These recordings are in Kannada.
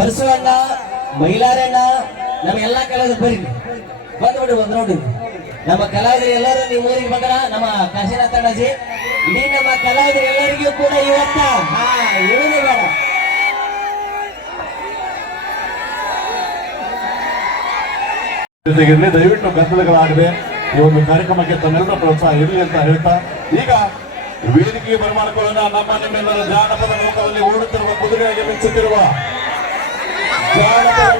ಪರಸುವಣ್ಣ ಮೈಲಾರಣ್ಣ, ನಮ್ಮ ಎಲ್ಲಾ ಕಲಾವಿದರು ಬರಿ ಬಂದ್ಬಿಡಿ ಬಂದ್ ನೋಡಿ ನಮ್ಮ ಕಲಾವಿದರು ಎಲ್ಲರೂ ನೀವು ಊರಿಗೆ ಬಂದ್ರ? ನಮ್ಮ ಕಾಶಿನಾಥ ಅಣ್ಣಾಜಿ. ಇಡೀ ನಮ್ಮ ಕಲಾವಿದರು ಎಲ್ಲರಿಗೂ ಕೂಡ ಇವತ್ತ, ಹಾ ಏನು ಬೇಡ. ಜೊತೆಗಿರಲಿ, ದಯವಿಟ್ಟು ಗದ್ದಲಗಳಾಗದೆ ಈ ಒಂದು ಕಾರ್ಯಕ್ರಮಕ್ಕೆ ತನ್ನೆಲ್ಲ ಪ್ರೋತ್ಸಾಹ ಇರಲಿ ಅಂತ ಹೇಳ್ತಾ, ಈಗ ವೇದಿಕೆಗೆ ಬರಮಾಡಿಕೊಳ್ಳೋಣ. ನಮ್ಮ ನಿಮ್ಮೆಲ್ಲರ ಜಾನಪದ ಲೋಕದಲ್ಲಿ ಓಡುತ್ತಿರುವ ಕುದುರೆಯಾಗಿ ಮಿಂಚುತ್ತಿರುವ ಜಾನಪದ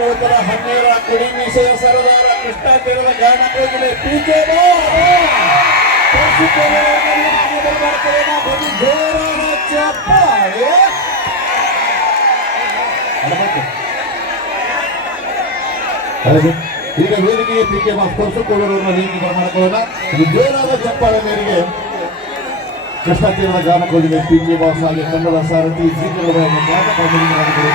ಹನ್ನೇರ ಕುಡಿ ಮೀಸೆಯ ಸರದಾರ ಕೃಷ್ಣ ತೀರದ ಗಾನ ಕೋಗಿಲೆ ಚಪ್ಪಾಳೆ. ಈಗ ವೇದಿಕೆಗೆ ಪೀಕೆ ಸ್ಪರ್ಶಕೊಳ್ಳೋರನ್ನ ವೇದಿಕೆ ಮಾಡ್ಕೊಳ್ಳೋಣ ಮಾಡಿಕೊಳ್ಳೋಣ ಜೋರಾದ ಚಪ್ಪಾಳೆ ಮೇರೆಗೆ ಕೃಷ್ಣ ತೀರದ ಗಾನ ಕೋಗಿಲೆ ಪೀಕೆ ಬಾಸ್ ಹಾಗೆ ಕನ್ನಡ ಸಾರಥಿ ಗಾನ ಕಾಮಿಡಿಗಳು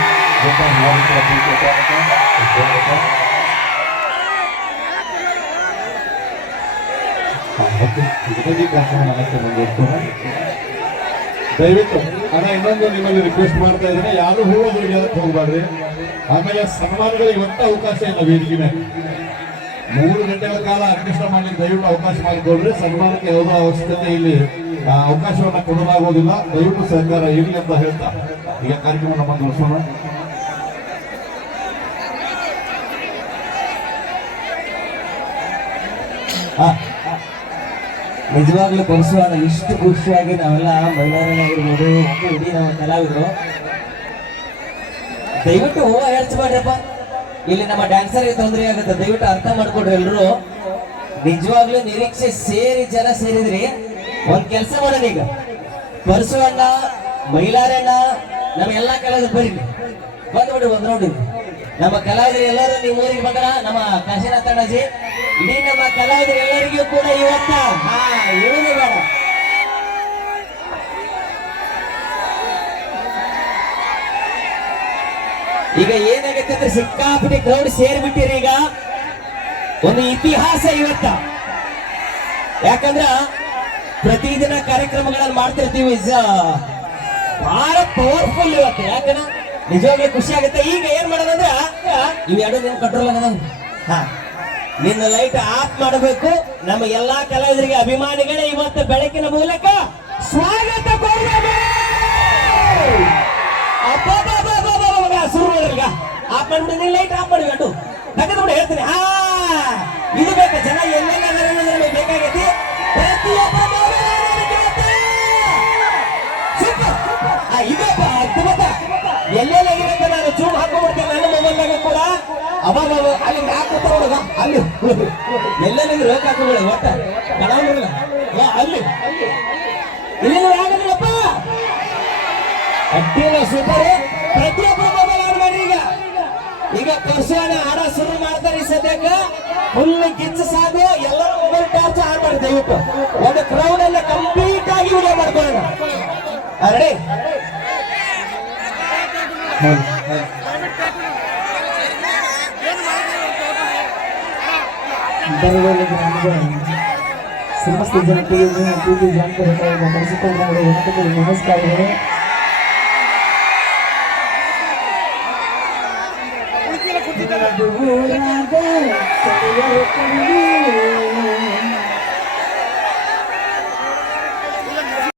ದಯವಿಟ್ಟು, ಅಣ್ಣ, ಇನ್ನೊಂದು ನಿಮ್ಮಲ್ಲಿ ರಿಕ್ವೆಸ್ಟ್ ಮಾಡ್ತಾ ಇದ್ದೀನಿ. ಯಾರು ಹೂವು ಗೆಲ್ಲಕ್ಕೆ ಹೋಗ್ಬಾರ್ರಿ ಆಮೇಲೆ ಸನ್ಮಾನಗಳಿಗೆ ಒಟ್ಟ ಅವಕಾಶ ಇಲ್ಲ ವೇದಿಕೆ ಮೂರು ಗಂಟೆಗಳ ಕಾಲ ಅಡ್ಮಿಷನ್ ಮಾಡಲಿಕ್ಕೆ ದಯವಿಟ್ಟು ಅವಕಾಶ ಮಾಡಿಕೊಡ್ರಿ. ಸನ್ಮಾನಕ್ಕೆ ಯಾವುದೋ ಅವಶ್ಯಕತೆ ಇಲ್ಲಿ ಅವಕಾಶವನ್ನು ಕೊಡಲಾಗುವುದಿಲ್ಲ. ದಯವಿಟ್ಟು ಸಹಕಾರ ಇರಲಿ ಅಂತ ಹೇಳ್ತಾ. ಈಗ ಕಾರ್ಯಕ್ರಮ ಮುಂದುವರಿಸೋಣ. ನಿಜವಾಗ್ಲೂ ಪರಸುವಾಗ ಇಷ್ಟು ಖುಷಿಯಾಗಿ ನಾವೆಲ್ಲ ಮಹಿಳೆಯರಾಗಿರ್ಬೋದು ಇಡೀ ನಮ್ಮ ಕಲಾವಿದರು. ದಯವಿಟ್ಟು ಹೆಚ್ಚು ಹೆಚ್ಚಬೇಡ್ರಪ್ಪ ಇಲ್ಲಿ ನಮ್ಮ ಡ್ಯಾನ್ಸರ್ಗೆ ತೊಂದರೆ ಆಗುತ್ತೆ. ದಯವಿಟ್ಟು ಅರ್ಥ ಮಾಡ್ಕೊಡ್ರಿ ಎಲ್ರು. ನಿಜವಾಗ್ಲೂ ನಿರೀಕ್ಷೆ ಸೇರಿ ಜನ ಸೇರಿದ್ರಿ. ಒಂದ್ ಕೆಲಸ ಮಾಡೋಣ ಈಗ. ಪರಸುವಣ್ಣ ಮೈಲಾರಣ್ಣ ನಮ್ಮ ಎಲ್ಲಾ ಕಲಾವಿದರು ಬರೀ ಬಂದ್ಬಿಡಿ ಬಂದ್ ನೋಡಿ ನಮ್ಮ ಕಲಾವಿದರು ಎಲ್ಲರೂ ನಿಮ್ಮ ಊರಿಗೆ ಬಂದ್ರ? ನಮ್ಮ ಕಾಶಿನಾಥ ಅಣ್ಣಾಜಿ. ಇಡೀ ನಮ್ಮ ಕಲಾವಿದರು ಎಲ್ಲರಿಗೂ ಕೂಡ ಇವತ್ತ. ಹಾ ಬೇಡ. ಈಗ ಏನಾಗುತ್ತೆ ಅಂದ್ರೆ ಸಿಕ್ಕಾಪಟ್ಟೆ ಕ್ರೌಡ್ ಸೇರ್ಬಿಟ್ಟಿರಿ ಈಗ. ಒಂದು ಇತಿಹಾಸ ಇವತ್ತ. ಯಾಕಂದ್ರ ಪ್ರತಿದಿನ ಕಾರ್ಯಕ್ರಮಗಳನ್ನು ಮಾಡ್ತಿರ್ತೀವಿ. ಬಹಳ ಪವರ್ಫುಲ್ ಇವತ್ತು. ಯಾಕಂದ್ರೆ ನಿಜವಾಗ್ಲೂ ಖುಷಿ ಆಗುತ್ತೆ. ಈಗ ಏನ್ ಮಾಡೋದಂದ್ರ ಇವೆರಡು ದಿನ ಕಂಟ್ರೋಲ್ ಹಾ. ನಿನ್ನ ಲೈಟ್ ಆಫ್ ಮಾಡಬೇಕು. ನಮ್ಮ ಎಲ್ಲಾ ಕಲಾವಿದರಿಗೆ ಅಭಿಮಾನಿಗಳೇ ಇವತ್ತು ಬೆಳಕಿನ ಮೂಲಕ ಸ್ವಾಗತ ಕೋರಬೇಕು ನೀನ್ ಲೈಟ್ ಆಫ್ ಮಾಡಿ ಗಂಡು. ತೆಗೆದು ಬಿಡಿ, ಹೇಳ್ತೀನಿ. ಹಾ, ಇದು ಬೇಕು ಜನ? ಎಲ್ಲೆಲ್ಲ ನಮಗೆ ಬೇಕಾಗೈತಿ? ಇದಪ್ಪ ಅದ್ಭುತ. ಎಲ್ಲೆಲ್ಲಾಗಿರುತ್ತೆ ನಾನು ಜೂಮ್ ಹಾಕೊಂಡ್ಬಿಡ್ತೇನೆ ನನ್ನ ಮೊಬೈಲ್ನಾಗ ಕೂಡ. ಅವಾಗ ಅಲ್ಲಿ ಕೂತ ಹುಡುಗ ಅಲ್ಲಿ. ಎಲ್ಲೆಲ್ಲಿಗೆ ರೋಕ್ ಹಾಕೊಂಡ್ಬಿಡ ಒಟ್ಟ. ಅಲ್ಲಿ. ಇಲ್ಲಿ ಆಗಲಿಲ್ಲಪ್ಪ ಅಡ್ಡಿಲ್ಲ ಸೂಪರ್ ಪ್ರತಿಯೊಬ್ಬರು ಈಗ ಪರ್ಸೋಣ ಹಾಡ ಶುರು ಮಾಡ್ತಾರೆ ಈ ಸದ್ಯಕ್ಕ. ಫುಲ್ ಗಿಚ್ಚ ಸಾಧ್ಯ ಎಲ್ಲರೂ ಮೊಬೈಲ್ ಟಾರ್ಚ್ ಆನ್ ಮಾಡಿ ದಯವಿಟ್ಟು. ಒಂದು ಕ್ರೌಡ್ ಎಲ್ಲ ಕಂಪ್ಲೀಟ್ ಆಗಿ ವಿಡಿಯೋ ಮಾಡ್ಕೊಳ್ಳೋಣ. ರೆಡಿ ಸಮಸ್ತ ಜನತೆಗೆ ಪ್ರೀತಿ ಜಾನಪದ ಬಳಸಿಕೊಂಡು ನಮಸ್ಕಾರಗಳು. Oh.